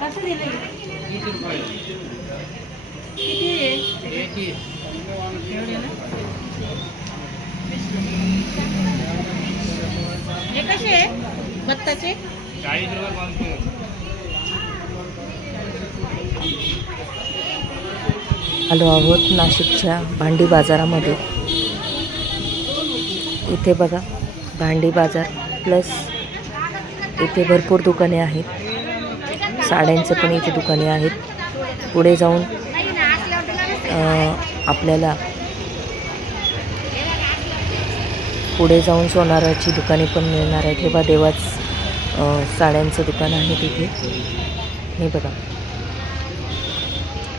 कसं दिलं किती आहे? हे कसे आहे बत्ताचे? 40 रुपये पावशेर. आलो आहोत नाशिकच्या भांडी बाजारामध्ये. इथे बघा भांडी बाजार प्लस इथे भरपूर दुकाने आहेत. साड्यांचं पण इथे दुकाने आहेत. पुढे जाऊन आपल्याला सोनाराची दुकाने पण मिळणार आहेत. हे बघा देवाच साड्यांचं दुकान आहे तिथे. हे बघा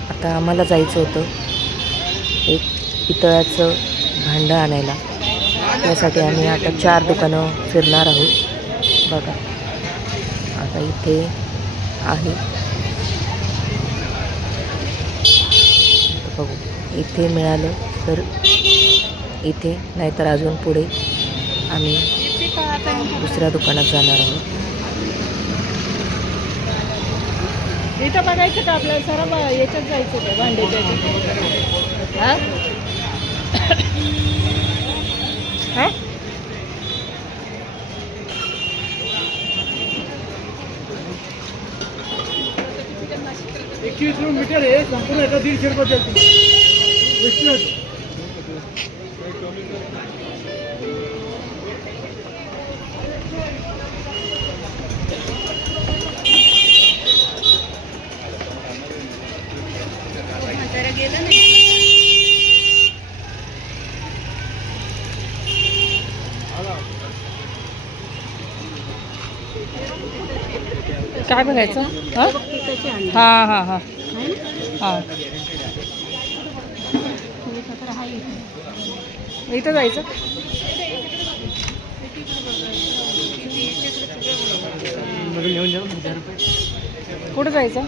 आता आम्हाला जायचं होतं एक पितळाचं भांडं आणायला. त्यासाठी आम्ही आता 4 दुकानं फिरणार आहोत. बघा आता इथे आहे, बघू इथे मिळालं तर इथे, नाहीतर अजून पुढे आम्ही दुसऱ्या दुकानात जाणार आहोत. इथं बघायचं का आपल्याला? सरळ याच्यात जायचं का भांड्याच्या? हां 21 मीटर आहे संपूर्ण. एका 150 रुपये द्यायची. काय बघायचं? हां हां हां हां हां इथं जायचं. कुठं जायचं?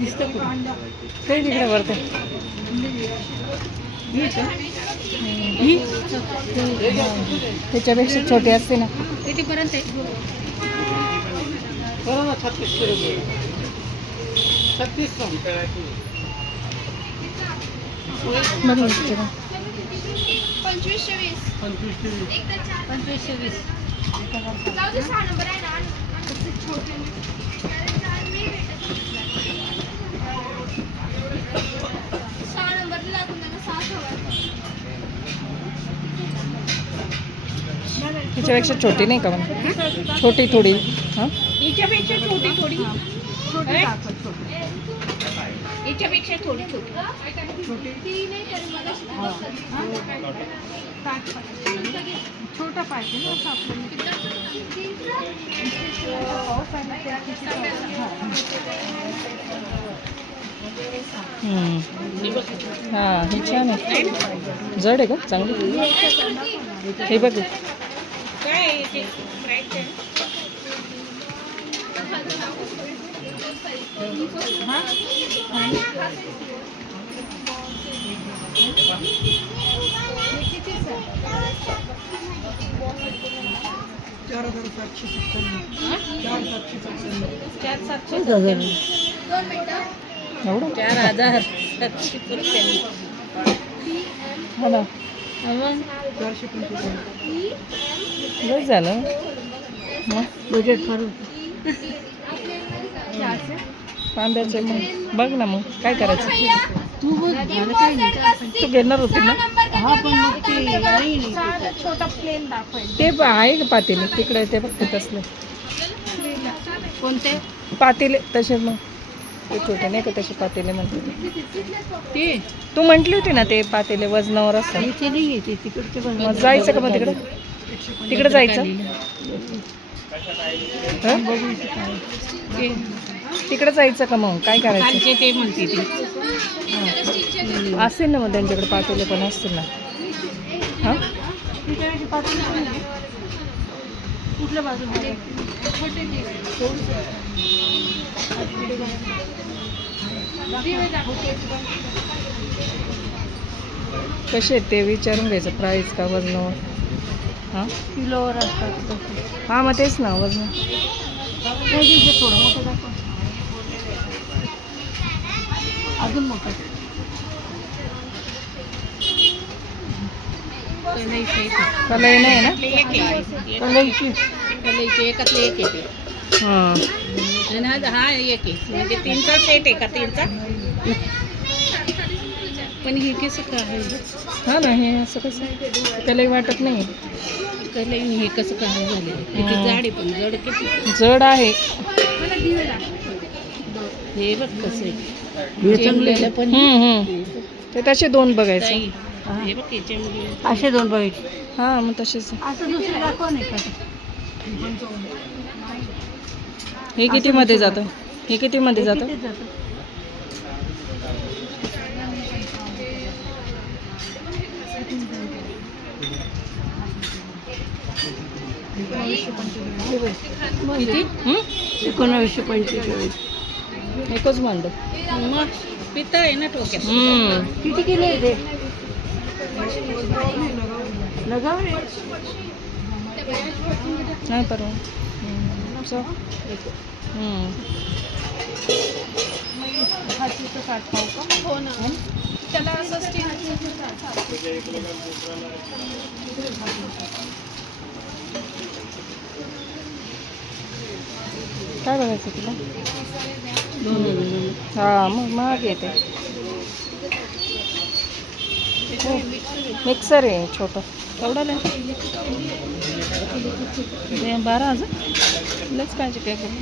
दिसतं काही तिकडे वरते. त्याच्यापेक्षा छोटी असते ना. कितीपर्यंत आहे? 3600 रुपये. 3600. बघू 25-20. त्याच्यापेक्षा छोटी नाही का? छोटी थोडी. हां याच्यापेक्षा छोटी थोडी. याच्यापेक्षा थोडी छोटी. छोटा पाहिजे ना हां हे छान आहे. जड आहे का? चांगली. हे बघ काय ते प्राइस आहे? एवढं 4750. हो ना. बस झालं मग बजेट फार कांद्याचे. मग बघ ना मग काय करायचं. तू घेणार होती ना? हा पण मग छोटा प्लेन दाखवायचं. ते आहे का पातेले तिकडे? ते बघ तसले कोणते पातेले तसे. मग ते छोटे नाही का तसे पातेले म्हणते ते. ते तू म्हटली होती ना ते पातेले वजनावर असतात. इथे नाही येते तिकडचे मग जायचं का मग तिकडे? तिकडे जायचं? हं? तिकडे जायचं का मग? काय करायचं? खालचे ते म्हणते ती असेल ना मग त्यांच्याकडे पातेले पण असतील ना. हां कुठल्या बाजूला कसे आहेत ते विचारून घ्यायचं प्राईस का वजनावर. हां किलोवर असतात हां मग तेच ना वजन. थोडं मोठं दाखव अजून मोठं कलई नाही ना. कलईचे एकातले एक आहे हां आणि हा एक आहे म्हणजे तीनचा सेट आहे का तीनचा पण हे कसं काय हां ना हे असं कसं त्यालाही वाटत नाही. कलई हे कसं काय झाले किती जाड आहे पण जड किती जड आहे. हे बघ कसं आहे चेमलेलं पण ते तसे दोन बघायचे. ताई, हे बघ हे चेमलेलं असे दोन बघायचे हां मग तसेच. असं दुसरं दाखव नाही का हे किती मध्ये जातं? हे किती मध्ये जातं? किती जातं? किती? 1945 एकच मांड. मग पितळ आहे ना टोक्यात किती किलो आहे ते? लगाव रे नाही परवा. हो ना त्याला असं काय बघायचं तुला? हां मग महाग येते. मिक्सर आहे छोटं केवढं आहे? 12,000 लच पाहिजे काय करू.